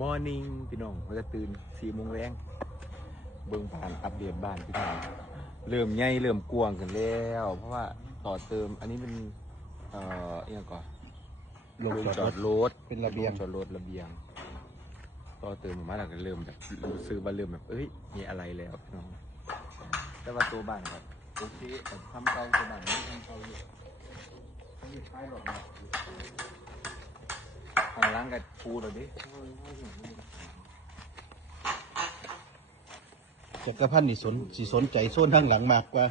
morning พี่น้องเราจะตื่นสี่โมงแรงเบิ่งผ่านอัปเดตบ้านพี่น้องเริ่มใหญ่เริ่มกว้างกันแล้ว เพราะว่าต่อเติมอันนี้เป็นเอ่ออหยังก่อนลงโรงจจออดดรถรถเป็นระเบียงโจอดรถระเบียง ต่อเติมออกมาแล้วก็เริ่มแบบรู้สึกว่าเริ่มแบบเอ้ยมีอะไรแล้วพี่น้องแต่ว่าตัวบ้านครับโอเคแต่ทำเก่าตัวบ้านไม่ทำเก่าอยู่มีท้ายหรอกนะข้างกับปูเลยดิจักรพันธ์นี่สนสิสนใจโซนทางหลังมากกว่า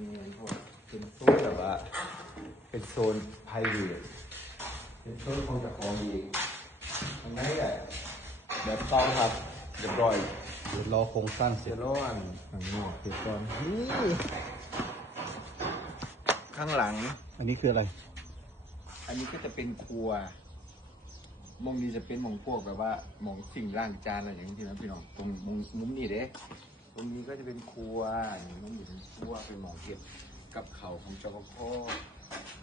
มีพวกเป็นโซนแบบว่าเป็นโซนไพรเวทเป็นโซนของเจ้าของเองอันนี้แหละแบบเก่าครับเรียบร้อยเดี๋ยวรอโครงสร้างเสเสีร็ยจร้อนหนังหนวกเสียก่อนนี่ข้างหลัง อันนี้คืออะไร อันนี้ก็จะเป็นครัว มองนี้จะเป็นมองพวกแบบว่ามองสิ่งร่างจานอะไรอย่างนี้นะพี่น้องตรงมุมมุมนี้เด้ตรงนี้ก็จะเป็นครัวอย่างนี้อยู่เป็นครัวเป็นหมองเก็บกับเขาของเจ้าพ่อ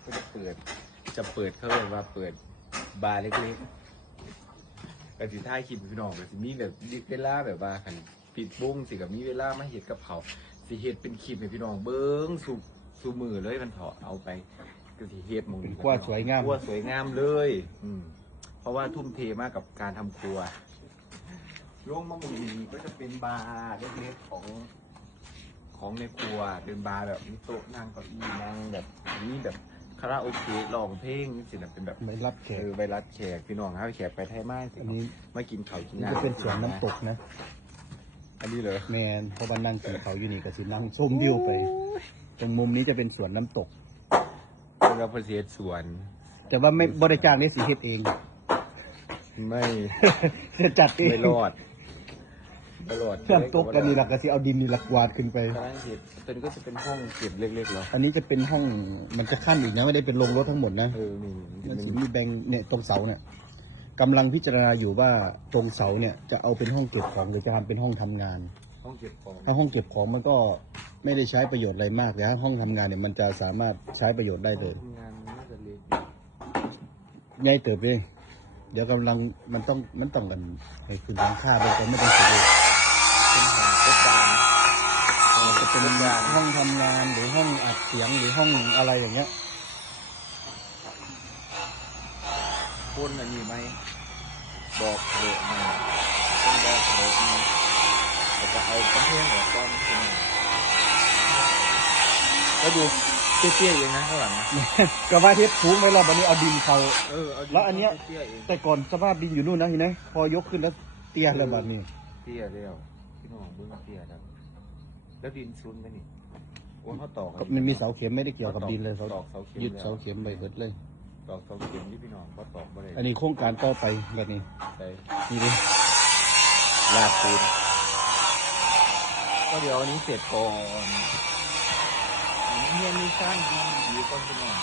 ก็จะเปิด จะเปิดเขาเรียกว่าเปิดบาร์เล็กๆกสิท่ายคลิปพี่น้องกสิมีแบบเวลาแบบว่าคันปิดบุ้งสิกับมีเวลามาเห็ดกับเขาสิเห็ดเป็นคลิปให้พี่น้องเบิ้งสุสูมือเลยมันเถอะเอาไปก็สิเห็ดมองเป็นครัวสวยงามครัวสวยงามเลย อืม ราะว่าทุ่มเทมากกับการทำครัวลงมาหมุนนี้ก็จะเป็นบาร์เล็กๆของของในครัวเป็นบาร์แบบมีโต๊ะนั่งเก้าอี้นั่งแบบนี้แบบคาราโอเกะร้องเพลงนี่สินะเป็นแบบไม่รับแขเอกอไวรัสแขกพี่น้องครับแขกไปไทยมากสิอันนี้มากินข้าวกินนี่น้ำจะเป็นสวนน้ำตกนะ อันนี้เลยแมนเพราะว่านั่งกินเขาอยู่นี่ก็สินั่งชมวิวไป ตรงมุมนี้จะเป็นสวนน้ำตก เป็นเราเพเสวนแต่ว่าไม่บริจาคได้สิเฮ็ดเอง ไม่จะจัดเองไม่รอดไม่รอดน้ำตกกันนี่หลักก็สิเอาดินนี่หลักวาดขึ้นไปกำลังเห็ดตัวนี้ก็จะเป็นห้องเก็บเล็กๆเหรออันนี้จะเป็นห้องมันจะขั้นอีกนะไม่ได้เป็นโรงรถทั้งหมดนะเออนี่มันนี่สิมีแบ่งเนี่ยตรงเสาเนี่ยกำลังพิจารณาอยู่ว่าตรงเสาเนี่ยจะเอาเป็นห้องเก็บของหรือจะทำเป็นห้องทำงาน ห้องเก็บของถ้าห้องเก็บของมันก็ไม่ได้ใช้ประโยชน์อะไรมากแต่ถ้าห้องทำงานเนี่ยมันจะสามารถใช้ประโยชน์ได้เลยทำงานมันน่าจะเล็ก ง่ายเติบเลย เดี๋ยวกำลังมันต้องมันต้องกันให้คุณหลังค่าไปก็ไม่ต้องเสียเลยเป็นหางเป็นดานมันจะเป็นห้องทำงานหรือห้องอัดเสียงหรือห้องอะไรอย่างเงี้ยคนอันนี้ไหมบอกเถอะมาต้องบอกเถอะมาเราจะเอากระเพื่อมออกก้อนขึ้นมาแล้วดู เตี้ยๆเองนะข้างหลังนะก็ว่าเทปสูงไปรอบวันนี้เอาดินเขา เออเอาดิแล้วอันเนี้ยเตี้ยๆเองแต่ก่อนสภาพดินอยู่นู่นนะเห็นไหมพอยกขึ้นแล้วเตี้ยแล้วบัดนี้ เตี้ยเดียวพี่น้องเบื้องเตี้ยแล้วแล้วดินซุนไหมนี่โอ้ยเขาตอกกัมันมีเสาเข็มไม่ได้เกี่ยวกับดินเลยตเขาอกเสาเข็มยึดแล้วเสาเข็มไปเบิดเลย ตอกเสาเข็มที่พี่น้องเขาตอกบ่ได้อันนี้โครงการต่อไปแบบนี้ ใส่นี่ดิลาดปูนก็เดี๋ยวอันนี้เสร็จก่อน อันนี้มีสร้างดีดีก่อนพี่น้อง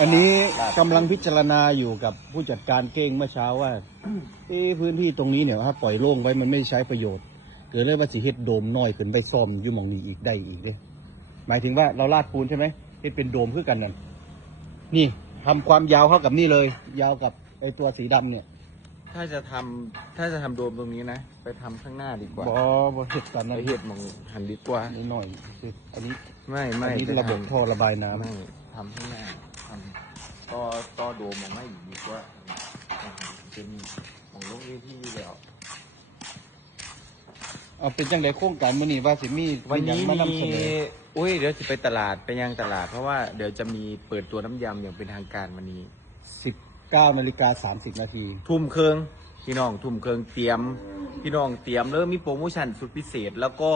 อันนี้ลาดกำลังพิจารณาอยู่กับผู้จัดการเก้งเมื่อเช้าว่าเอ้พื้นที่ตรงนี้เนี่ยถ้าปล่อยโล่งไว้มันไม่ใช้ประโยชน์เกิดเลยว่าสิเฮ็ดโดมน้อยขึ้นไปซ่อมอยู่หมองนี้อีกได้อีกเด้หมายถึงว่าเราลาดปูนใช่ไหมเฮ็ดเป็นโดมคือกันนั่นนี่ทำความยาวเข้ากับนี่เลย ยาวกับไอตัวสีดำเนี่ย ถ้าจะทำถ้าจะทำโดมตรงนี้นะ ไปทำข้างหน้าดีกว่าบอบอเฮ็ดตอนไปนั้นเห็ดหมองหันดีกว่านี่หน่อยสิอันนี้ไม่อัไม่นนี้ไประบบทำท่อระบายน้ำไม่ทำข้างหน้าทำต่อต่อโดมมองไม่อยู่ดีกว่าเป็นของโลกนี้ที่แล้ว เอาเป็นจังไดโครงการมื้อนี้ว่าสิมีวันนี้หยังมามีนำเสนออุ้ยเดี๋ยวจะไปตลาดไปยังตลาด เพราะว่าเดี๋ยวจะมีเปิดตัวน้ำยำอย่างเป็นทางการวันนี้ 19นาฬิกา30 นาที ทุ่มเครื่องพี่น้องทุ่มเครื่องเตรียม พี่น้องเตรียมเริ่มมีโปรโมชั่นสุดพิเศษแล้วก็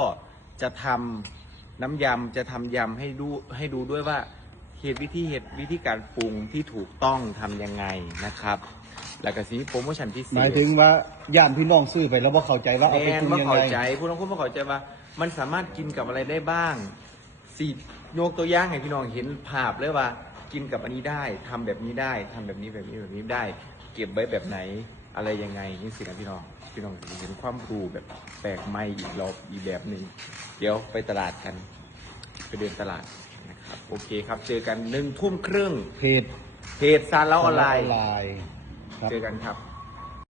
จะทำน้ำยำจะทำยำให้ดูให้ดูด้วยว่าเหตุวิธีเหตุวิธีการปรุงที่ถูกต้องทำยังไงนะครับ แล้วก็สิมีโปรโมชั่นพิเศษ หมายถึงว่าย่านพี่น้องซื้อไปแล้วบ่เข้าใจว่าเอาแมไปนปรุงมายังเข้าไง ใจผู้น้องคุณมาเข้าใจว่า มันสามารถกินกับอะไรได้บ้างสิโยกตัวอย่างให้พี่น้องเห็นภาพเลยว่า กินกับอันนี้ได้ทำแบบนี้ได้ทำแบบนี้แบบนี้แบบนี้ได้ เก็บไว้แบบไหนอะไรยังไงนี่สินะพี่น้องพี่น้องจะเห็นความรู้แบบแปลกใหม่อีกรอบอีกแบบหนึ่งเดี๋ยวไปตลาดกัน ไปเดินตลาดนะครับโอเคครับเจอกันหนึ่งทุ่มครึ่งเพจเพจซานเล้าออนไลน์ออนไลน์ครับเจอกันครับ